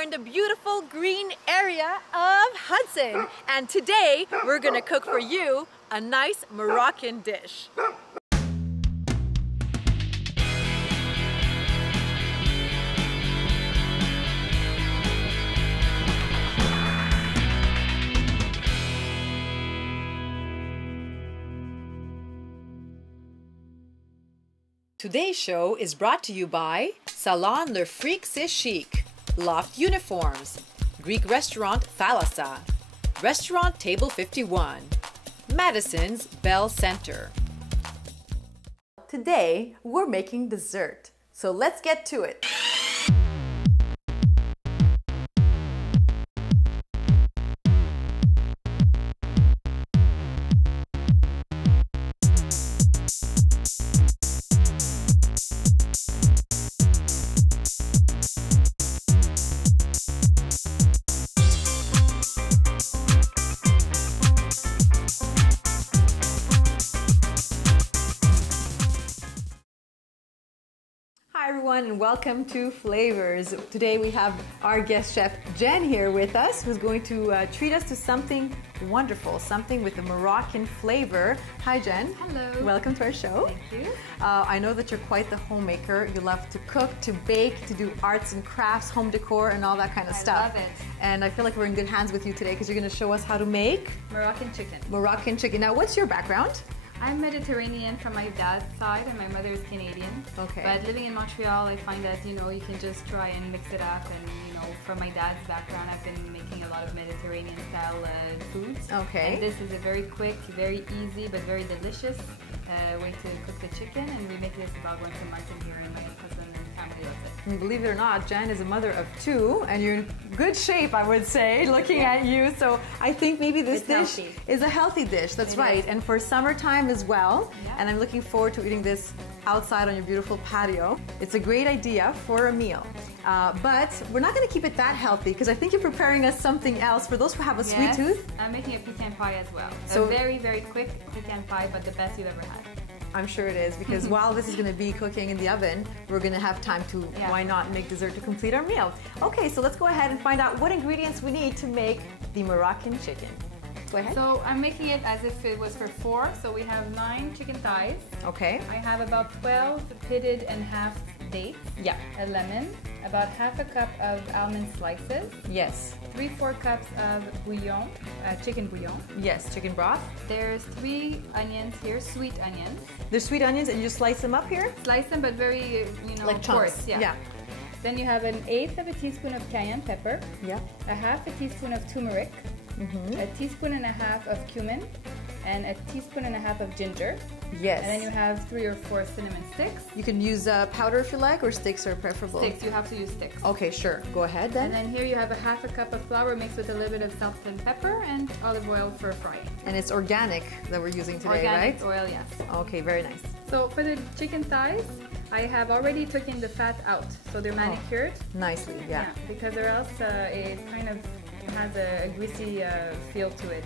we're in the beautiful green area of Hudson. And today, we're gonna cook for you a nice Moroccan dish. Today's show is brought to you by Salon Le Fric C'est Chic, Loft Uniforms, Greek Restaurant Thalassa, Restaurant Table 51, Madison's Bell Center. Today, we're making dessert, so let's get to it. Hi everyone and welcome to Flavors. Today we have our guest chef Jen here with us, who's going to treat us to something wonderful, something with a Moroccan flavor. Hi Jen. Hello. Welcome to our show. Thank you. I know that you're quite the homemaker. You love to cook, to bake, to do arts and crafts, home decor and all that kind of stuff. I love it. And I feel like we're in good hands with you today because you're going to show us how to make Moroccan chicken. Moroccan chicken. Now what's your background? I'm Mediterranean from my dad's side and my mother is Canadian. Okay. But living in Montreal, I find that, you can just try and mix it up. And, from my dad's background, I've been making a lot of Mediterranean style foods. Okay. And this is a very quick, very easy, but very delicious way to cook the chicken. And we make this about once a month in here, and my husband and family loves it. And believe it or not, Jen is a mother of two, and you're in good shape, I would say, looking at you. So I think maybe this dish is a healthy dish. That's right. And for summertime as well. Yeah. And I'm looking forward to eating this outside on your beautiful patio. It's a great idea for a meal. But we're not going to keep it that healthy because I think you're preparing us something else for those who have a sweet tooth. I'm making a pecan pie as well. So a very, very quick pecan pie, but the best you've ever had. I'm sure it is, because while this is going to be cooking in the oven, we're going to have time to, why not, make dessert to complete our meal. Okay, so let's go ahead and find out what ingredients we need to make the Moroccan chicken. Go ahead. So I'm making it as if it was for 4. So we have 9 chicken thighs. Okay. I have about 12 pitted and half dates. Yeah. A lemon. About half a cup of almond slices. Yes. 3/4 cups of bouillon, chicken bouillon. Yes, chicken broth. There's 3 onions here, sweet onions. There's sweet onions and you just slice them up here? Slice them, but very, like coarse. chunks. Yeah. Then you have 1/8 of a teaspoon of cayenne pepper. Yeah. A half a teaspoon of turmeric. A teaspoon and a half of cumin. And a teaspoon and a half of ginger. Yes. And then you have 3 or 4 cinnamon sticks. You can use powder if you like, or sticks are preferable. Sticks, you have to use sticks. Okay, sure. Go ahead then. And then here you have a half a cup of flour mixed with a little bit of salt and pepper and olive oil for frying. And it's organic that we're using today, organic right? Oil, yes. Okay, very nice. So for the chicken thighs, I have already taken the fat out. So they're manicured. Nicely, yeah. Because or else it kind of has a greasy feel to it.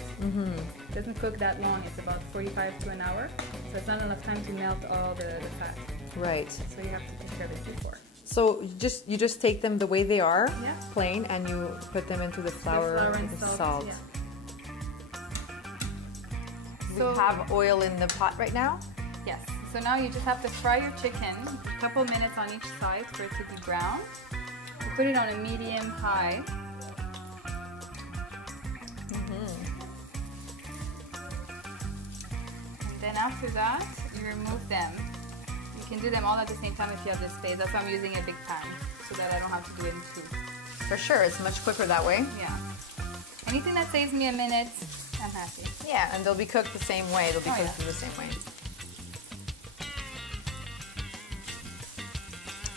It doesn't cook that long. It's about 45 to an hour. So it's not enough time to melt all the fat. Right. So you have to take care of it before. So you just take them the way they are, Yeah. plain, and you put them into the flour and with the salt. salt. Yeah. So we have oil in the pot right now? Yes. So now you just have to fry your chicken a couple minutes on each side for it to be brown. You put it on a medium-high. And then after that, you remove them. You can do them all at the same time if you have the space. That's why I'm using a big pan, so that I don't have to do it in 2. For sure, it's much quicker that way. Yeah. Anything that saves me a minute, I'm happy. Yeah, and they'll be cooked the same way. They'll be cooked the same way.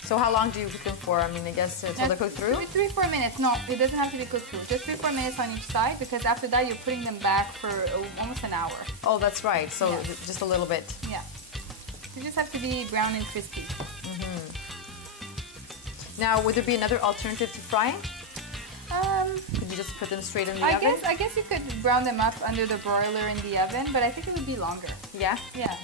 So how long do you cook them for? I mean, I guess until they're cooked through? 3-4 minutes. No, it doesn't have to be cooked through. Just 3-4 minutes on each side, because after that you're putting them back for almost an hour. Oh, that's right. So just a little bit. Yeah. You just have to be brown and crispy. Now, would there be another alternative to frying? Could you just put them straight in the oven? I guess you could brown them up under the broiler in the oven, but I think it would be longer. Yeah? Yeah.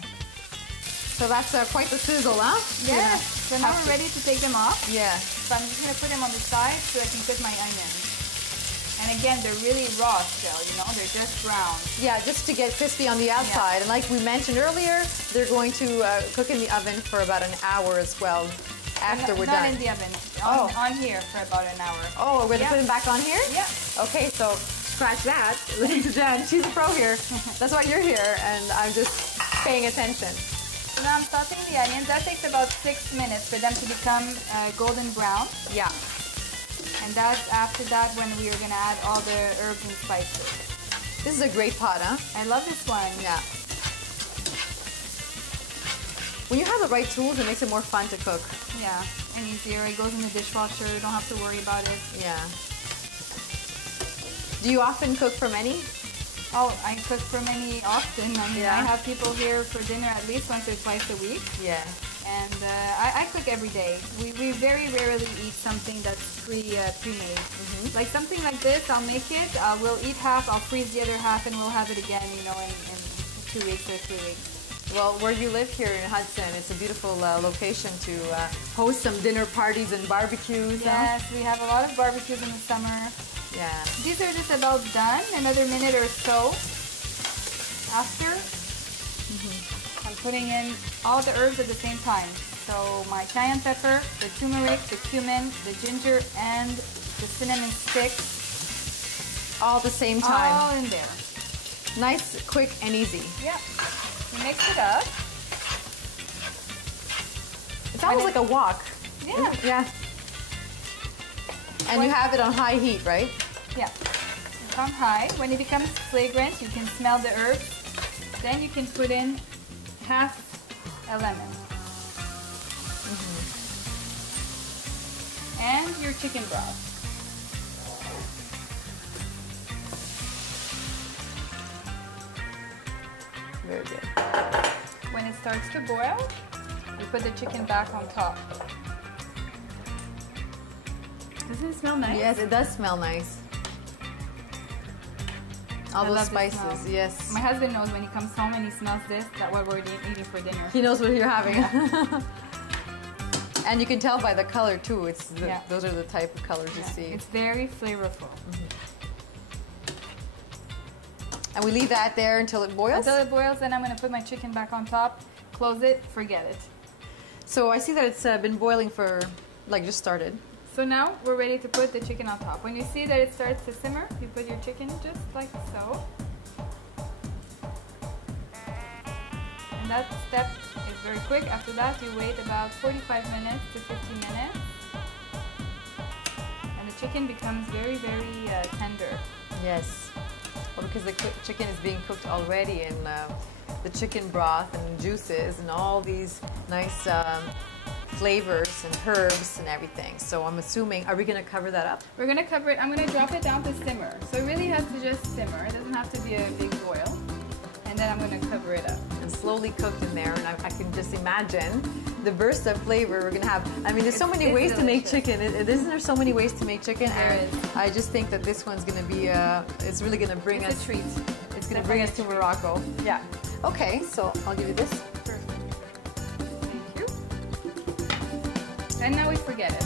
So So that's quite the sizzle, huh? Yeah. So now we're ready to take them off. Yeah. So I'm just gonna put them on the side so I can cook my onions. And again, they're really raw still, you know, they're just brown. Yeah, just to get crispy on the outside. And like we mentioned earlier, they're going to cook in the oven for about an hour as well after we're done. Not in the oven, on here for about an hour. Oh, we're going to put them back on here? Yeah. Okay, so scratch that. Ladies and gentlemen, she's a pro here. That's why you're here, and I'm just paying attention. So now I'm sauteing the onions. That takes about 6 minutes for them to become golden brown. Yeah. And that's after that when we are going to add all the herbs and spices. This is a great pot, huh? I love this one. Yeah. When you have the right tools, it makes it more fun to cook. Yeah, and easier. It goes in the dishwasher. You don't have to worry about it. Yeah. Do you often cook for many? Oh, I cook for many often. I mean, Yeah. I have people here for dinner at least once or twice a week. Yeah. And I cook every day. We very rarely eat something that's pre-made. Like something like this, I'll make it. We'll eat half. I'll freeze the other half, and we'll have it again. You know, in 2 weeks or 3 weeks. Well, where you live here in Hudson, it's a beautiful location to host some dinner parties and barbecues. Yes, we have a lot of barbecues in the summer. Yeah. These are just about done. Another minute or so after. I'm putting in all the herbs at the same time. So my cayenne pepper, the turmeric, the cumin, the ginger, and the cinnamon sticks. All at the same time. All in there. Nice, quick, and easy. Yeah. You mix it up. It's almost like a wok. Yeah. Yeah. And you have it on high heat, right? Yeah. It's on high. When it becomes fragrant, you can smell the herbs. Then you can put in half a lemon. And your chicken broth. Very good. When it starts to boil, you put the chicken back on top. Doesn't it smell nice? Yes, it does smell nice. All I those love the spices, smell. yes. My husband knows when he comes home and he smells this, that what we're eating for dinner. He knows what you're having. And you can tell by the color too. It's those are the type of colors you see. It's very flavorful. And we leave that there until it boils? Until it boils, then I'm going to put my chicken back on top, close it, forget it. So I see that it's been boiling for, like, just started. So now we're ready to put the chicken on top. When you see that it starts to simmer, you put your chicken just like so. And that step is very quick. After that, you wait about 45 minutes to 50 minutes. And the chicken becomes very, very tender. Yes. Well, because the chicken is being cooked already in the chicken broth and juices and all these nice flavors and herbs and everything. So I'm assuming, are we going to cover that up? We're going to cover it. I'm going to drop it down to simmer. So it really has to just simmer. It doesn't have to be a big boil. And then I'm going to cover it up. And slowly cooked in there, and I can just imagine the burst of flavor we're gonna have. I mean, there's so many ways to make chicken. Isn't there so many ways to make chicken? There is. I just think that this one's gonna be, it's really gonna bring us a treat. It's gonna bring us to Morocco. Yeah. Okay, so I'll give you this. Perfect. Thank you. And now we forget it.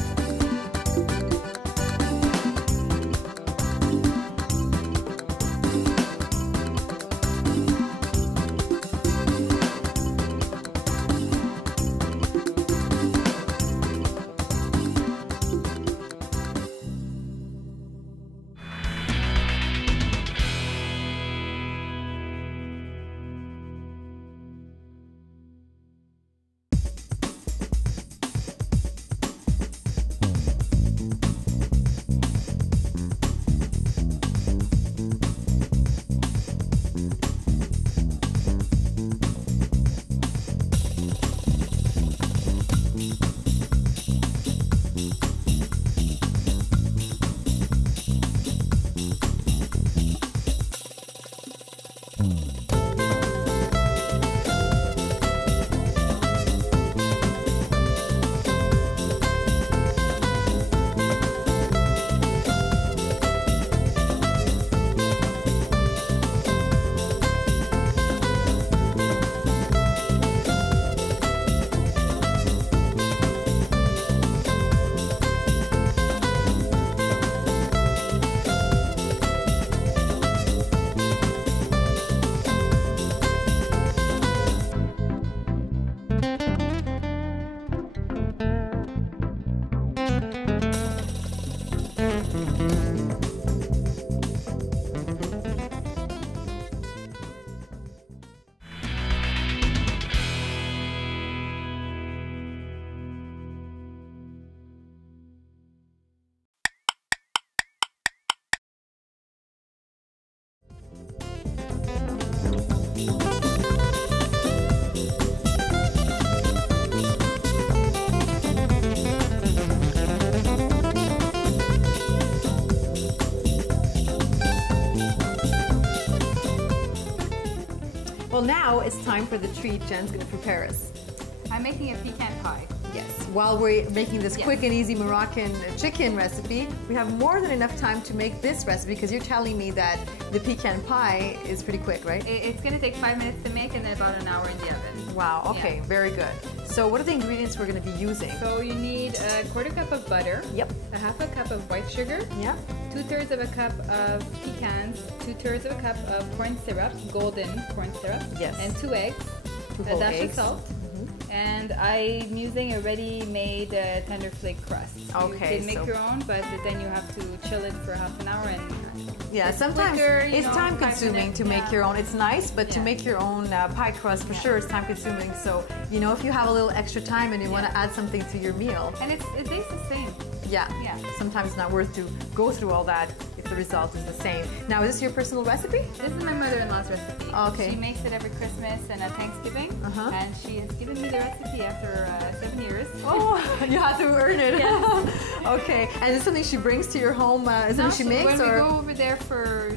now it's time for the treat Jen's going to prepare us. I'm making a pecan pie. Yes, while we're making this Yes. quick and easy Moroccan chicken recipe, we have more than enough time to make this recipe because you're telling me that the pecan pie is pretty quick, right? It's going to take 5 minutes to make and then about an hour in the oven. Wow, okay, Yeah. very good. So what are the ingredients we're going to be using? So you need a 1/4 cup of butter. Yep. A 1/2 cup of white sugar. Yeah. 2/3 of a cup of pecans. 2/3 of a cup of corn syrup, golden corn syrup. Yes. And 2 eggs. Two A whole dash eggs. of salt. And I'm using a ready-made tender flake crust. Okay, You can make so- your own, but then you have to chill it for half an hour and Yeah, it's sometimes quicker, you it's know, time 5 consuming minutes, to make yeah. your own. It's nice, but to Yeah. make your own pie crust, for sure, it's time consuming. So, you know, if you have a little extra time and you want to Yeah. add something to your meal, And it tastes the same. yeah, Yeah. sometimes it's not worth to go through all that if the result is the same. Now, is this your personal recipe? This is my mother-in-law's recipe. Okay. She makes it every Christmas and at Thanksgiving. Uh-huh. And she has given me the recipe after 7 years. Oh, you have to earn it. Yes. Okay, and is it something she brings to your home? Is it No, something she makes? when or? we go over there for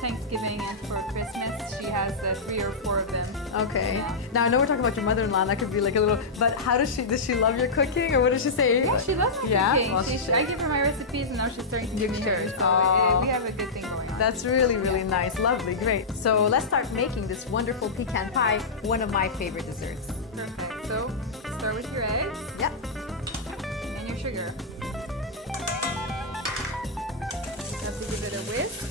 Thanksgiving and for Christmas, she has 3 or 4 of them. Okay. Yeah. Now I know we're talking about your mother-in-law, and that could be like a little. But how does she love your cooking, or what does she say? Yeah, she loves my Yeah? cooking. Well, She- she I should. give her my recipes and now she's starting to give me hers. So Aw. we have a good thing going on. That's really, really nice. Lovely, great. So let's start making this wonderful pecan pie, one of my favorite desserts. Perfect. So start with your eggs Yep. and your sugar. You have to give it a whisk.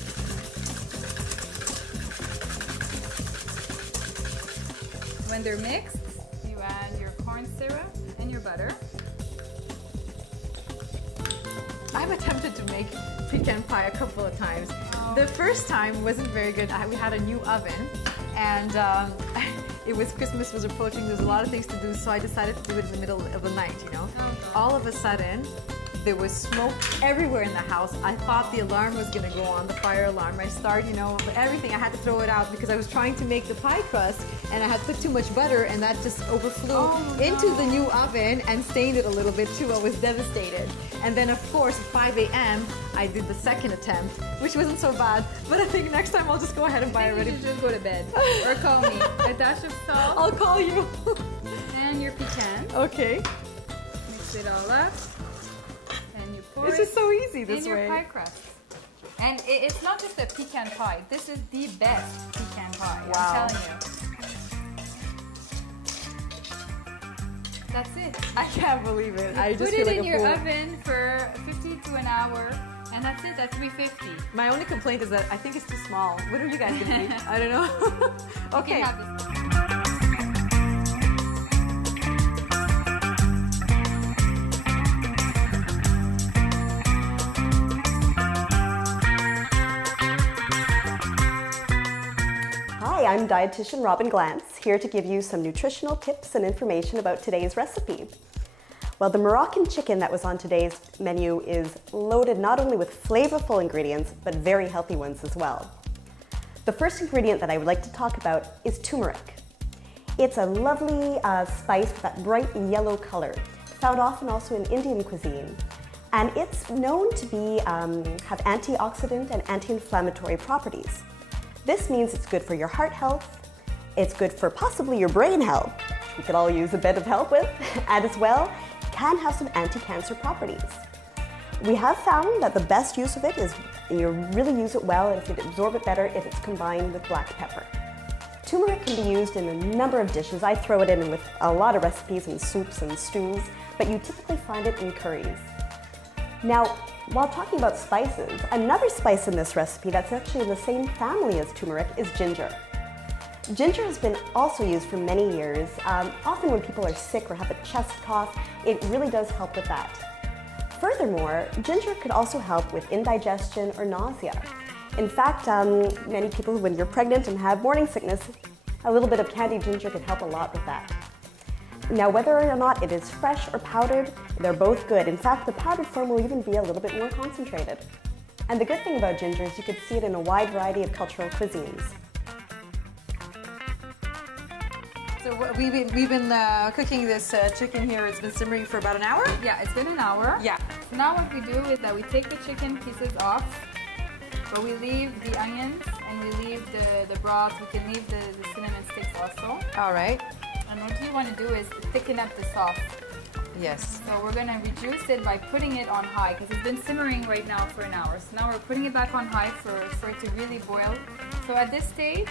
When they're mixed, you add your corn syrup and your butter. I've attempted to make pecan pie a couple of times. Oh. The first time wasn't very good. We had a new oven, and it was Christmas was approaching. There's a lot of things to do, so I decided to do it in the middle of the night. You know, all of a sudden, there was smoke everywhere in the house. I thought the alarm was going to go on, the fire alarm. I started, you know, everything. I had to throw it out because I was trying to make the pie crust, and I had put too much butter, and that just overflew into the new oven and stained it a little bit too. I was devastated. And then, of course, at 5 a.m., I did the second attempt, which wasn't so bad. But I think next time I'll just go ahead and buy a You ready. should just go to bed or call me. A dash of salt I'll call you. and your pecan. Okay. Mix it all up and you pour It's it just so easy this in your way. pie crust. And it's not just a pecan pie. This is the best pecan pie. Wow. I'm telling you. That's it. I can't believe it. I just Put feel it like in a your fool. oven for 50 to an hour, and that's it. That's 350. My only complaint is that I think it's too small. What are you guys gonna eat? I don't know. Okay. You can have this. Hi, I'm dietitian Robin Glantz, here to give you some nutritional tips and information about today's recipe. Well, the Moroccan chicken that was on today's menu is loaded not only with flavorful ingredients, but very healthy ones as well. The first ingredient that I would like to talk about is turmeric. It's a lovely spice with that bright yellow color, found often also in Indian cuisine. And it's known to be, have antioxidant and anti-inflammatory properties. This means it's good for your heart health, it's good for possibly your brain health, we could all use a bit of help with, and as well, can have some anti-cancer properties. We have found that the best use of it is you really use it well and if you absorb it better if it's combined with black pepper. Turmeric can be used in a number of dishes. I throw it in with a lot of recipes in soups and stews, but you typically find it in curries. Now, while talking about spices, another spice in this recipe that's actually in the same family as turmeric is ginger. Ginger has been also used for many years. Often when people are sick or have a chest cough, it really does help with that. Furthermore, ginger could also help with indigestion or nausea. In fact, many people, when you're pregnant and have morning sickness, a little bit of candied ginger could help a lot with that. Now, whether or not it is fresh or powdered, they're both good. In fact, the powdered form will even be a little bit more concentrated. And the good thing about ginger is you could see it in a wide variety of cultural cuisines. So we've been cooking this chicken here. It's been simmering for about an hour. Yeah, it's been an hour. Yeah. So now what we do is that we take the chicken pieces off but we leave the onions and we leave the broth. We can leave the cinnamon sticks also. All right. And what you want to do is thicken up the sauce. Yes. So we're going to reduce it by putting it on high because it's been simmering right now for an hour. So now we're putting it back on high for it to really boil. So at this stage,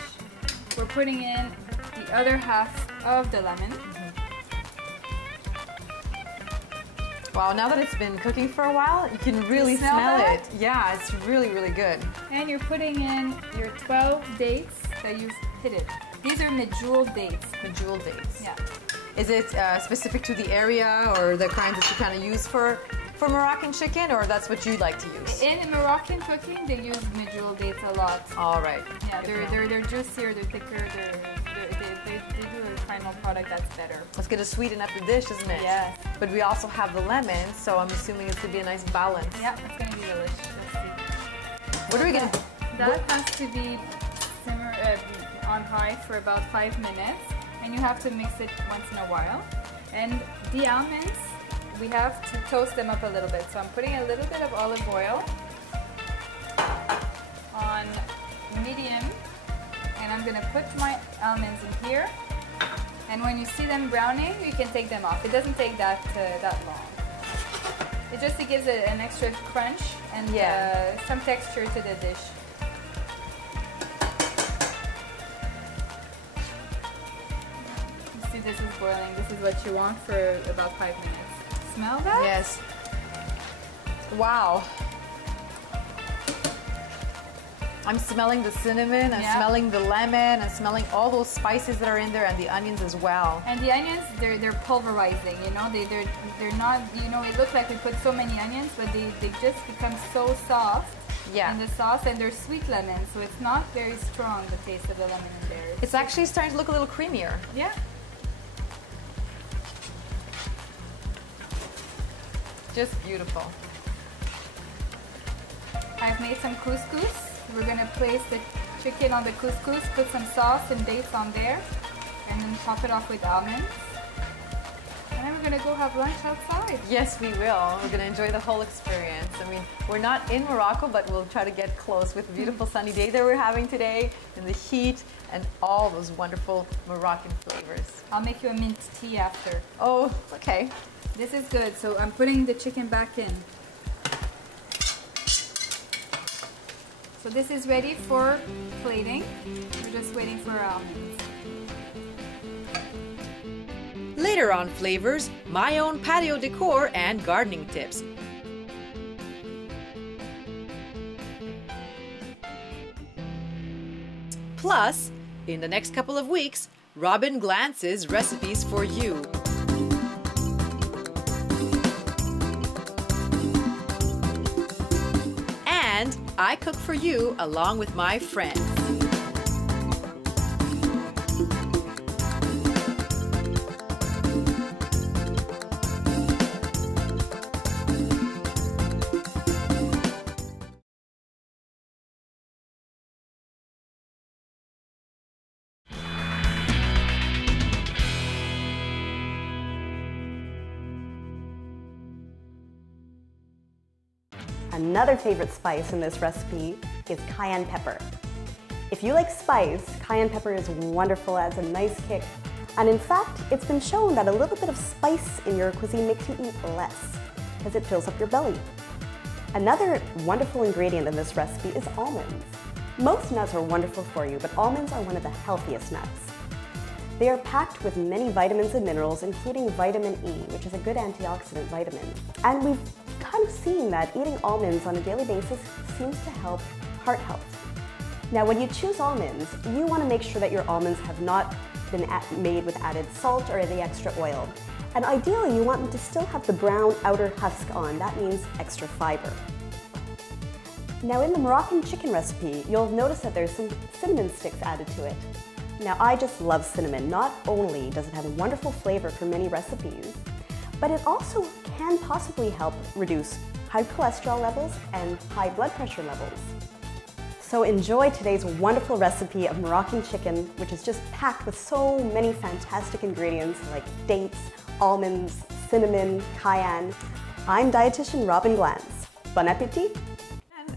we're putting in the other half of the lemon. Wow, now that it's been cooking for a while, you can really smell it. Yeah, it's really, really good. And you're putting in your 12 dates that you've pitted. These are medjool dates. Medjool dates. Yeah. Is it specific to the area or the kinds that you kind of use for Moroccan chicken, or that's what you like to use? In Moroccan cooking, they use medjool dates a lot. All right. Yeah, they're juicier, they're thicker, they do a final product that's better. It's going to sweeten up the dish, isn't it? Yes. But we also have the lemon, so I'm assuming it's going to be a nice balance. Yeah, it's going to be delicious. Let's see. What are we going to... That has to be on high for about 5 minutes, and you have to mix it once in a while. And the almonds, we have to toast them up a little bit. So I'm putting a little bit of olive oil on medium, and I'm going to put my almonds in here. And when you see them browning, you can take them off. It doesn't take that long. It gives it an extra crunch and some texture to the dish. You see, this is boiling. This is what you want for about 5 minutes. Smell that? Yes. Wow. I'm smelling the cinnamon, I'm smelling the lemon, I'm smelling all those spices that are in there, and the onions as well. And the onions, they're pulverizing, you know, they're not, you know, it looks like we put so many onions, but they just become so soft in the sauce, and they're sweet lemons, so it's not very strong, the taste of the lemon in there. It's actually starting to look a little creamier. Yeah. Just beautiful. I've made some couscous. We're going to place the chicken on the couscous, put some sauce and dates on there, and then top it off with almonds. And then we're going to go have lunch outside. Yes, we will. We're going to enjoy the whole experience. I mean, we're not in Morocco, but we'll try to get close with the beautiful sunny day that we're having today, and the heat, and all those wonderful Moroccan flavors. I'll make you a mint tea after. Oh, okay. This is good. So I'm putting the chicken back in. So this is ready for plating. We're just waiting for our almonds. Later on flavors, my own patio decor and gardening tips. Plus, in the next couple of weeks, Robin glances recipes for you. And I cook for you along with my friends. Another favorite spice in this recipe is cayenne pepper. If you like spice, cayenne pepper is wonderful, adds a nice kick. And in fact, it's been shown that a little bit of spice in your cuisine makes you eat less, because it fills up your belly. Another wonderful ingredient in this recipe is almonds. Most nuts are wonderful for you, but almonds are one of the healthiest nuts. They are packed with many vitamins and minerals, including vitamin E, which is a good antioxidant vitamin. And we've kind of seen that eating almonds on a daily basis seems to help heart health. Now, when you choose almonds, you want to make sure that your almonds have not been made with added salt or the extra oil. And ideally, you want them to still have the brown outer husk on. That means extra fiber. Now, in the Moroccan chicken recipe, you'll notice that there's some cinnamon sticks added to it. Now, I just love cinnamon. Not only does it have a wonderful flavor for many recipes, but it also can possibly help reduce high cholesterol levels and high blood pressure levels. So enjoy today's wonderful recipe of Moroccan chicken, which is just packed with so many fantastic ingredients like dates, almonds, cinnamon, cayenne. I'm dietitian Robin Glantz. Bon appetit!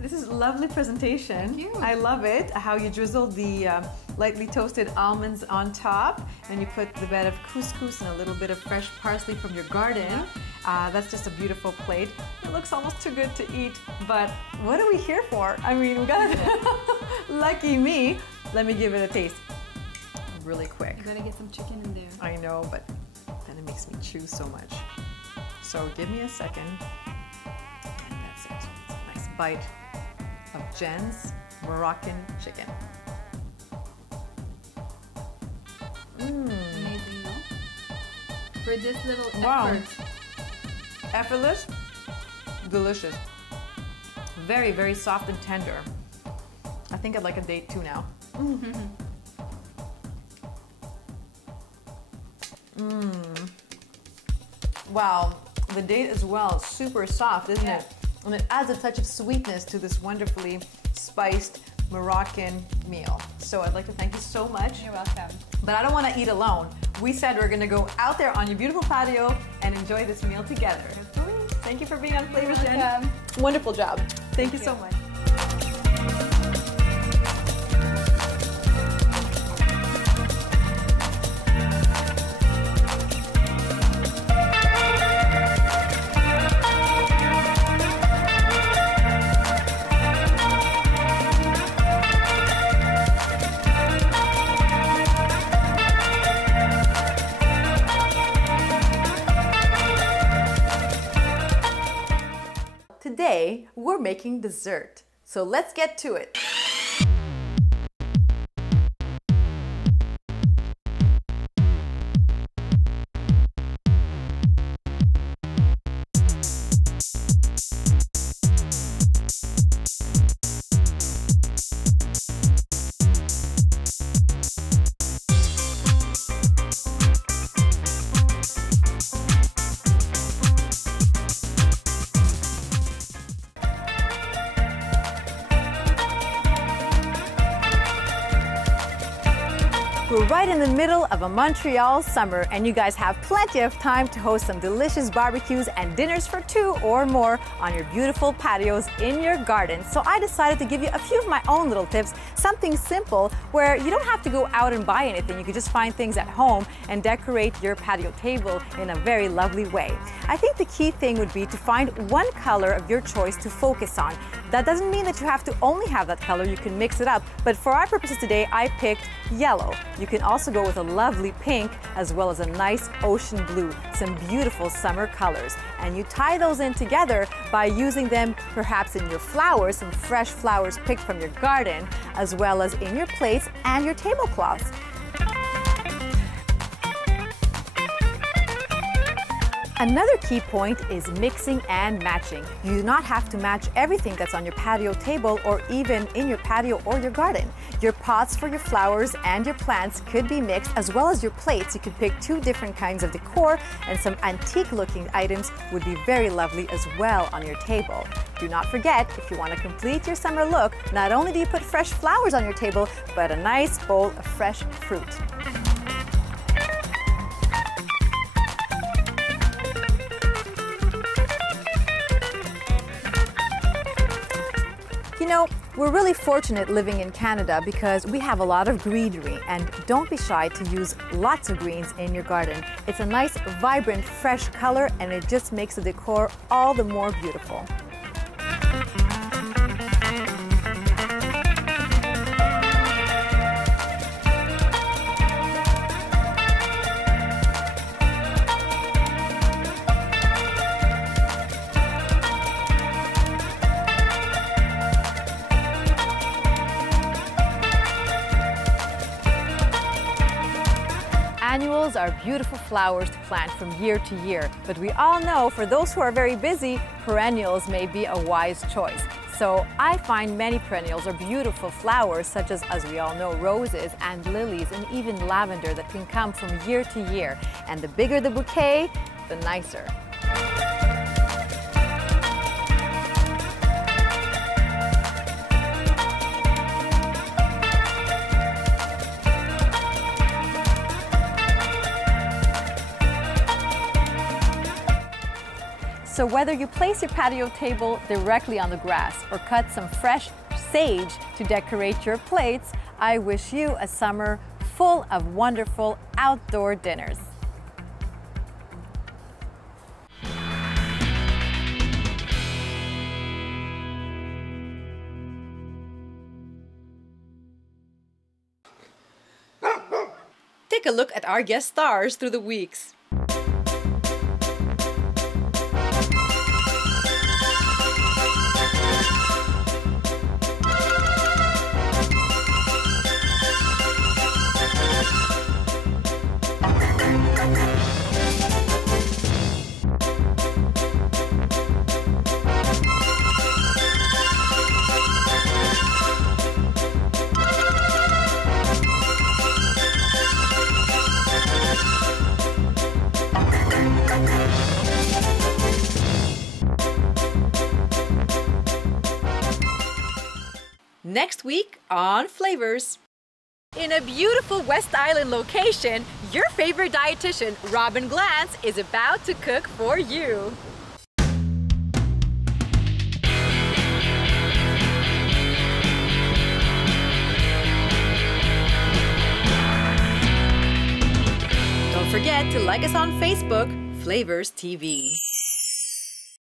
this is lovely presentation. Thank you. I love it. How you drizzled the lightly toasted almonds on top, and you put the bed of couscous and a little bit of fresh parsley from your garden. That's just a beautiful plate. It looks almost too good to eat, but what are we here for? I mean, we got lucky me. Let me give it a taste really quick. You gotta get some chicken in there. I know, but then it makes me chew so much. So give me a second. And that's it. It's a nice bite of Jen's Moroccan chicken. Amazing, no? For this little Wow. effort. Effortless, delicious. Very, very soft and tender. I think I'd like a date too now. Wow, the date as well is super soft, isn't it? And it adds a touch of sweetness to this wonderfully spiced Moroccan meal. So I'd like to thank you so much. You're welcome. But I don't want to eat alone. We said we're going to go out there on your beautiful patio and enjoy this meal together. Thank you for being on Flavors, Jen. Welcome. Wonderful job. Thank you so much. Today, we're making dessert. So let's get to it. We're right in the middle of a Montreal summer, and you guys have plenty of time to host some delicious barbecues and dinners for two or more on your beautiful patios in your garden. So I decided to give you a few of my own little tips, something simple where you don't have to go out and buy anything. You can just find things at home and decorate your patio table in a very lovely way. I think the key thing would be to find one color of your choice to focus on. That doesn't mean that you have to only have that color, you can mix it up. But for our purposes today, I picked yellow. You can also go with a lovely pink as well as a nice ocean blue, some beautiful summer colors. And you tie those in together by using them perhaps in your flowers, some fresh flowers picked from your garden, as well as in your plates and your tablecloths. Another key point is mixing and matching. You do not have to match everything that's on your patio table or even in your patio or your garden. Your pots for your flowers and your plants could be mixed, as well as your plates. You could pick two different kinds of decor, and some antique looking items would be very lovely as well on your table. Do not forget, if you want to complete your summer look, not only do you put fresh flowers on your table, but a nice bowl of fresh fruit. You know, we're really fortunate living in Canada because we have a lot of greenery, and don't be shy to use lots of greens in your garden. It's a nice, vibrant, fresh color, and it just makes the decor all the more beautiful. Annuals are beautiful flowers to plant from year to year, but we all know for those who are very busy, perennials may be a wise choice. So I find many perennials are beautiful flowers, such as we all know, roses and lilies and even lavender that can come from year to year. And the bigger the bouquet, the nicer. So whether you place your patio table directly on the grass or cut some fresh sage to decorate your plates, I wish you a summer full of wonderful outdoor dinners. Take a look at our guest stars through the weeks. Next week on Flavors. In a beautiful West Island location, your favorite dietitian, Robin Glantz, is about to cook for you. Don't forget to like us on Facebook, Flavors TV.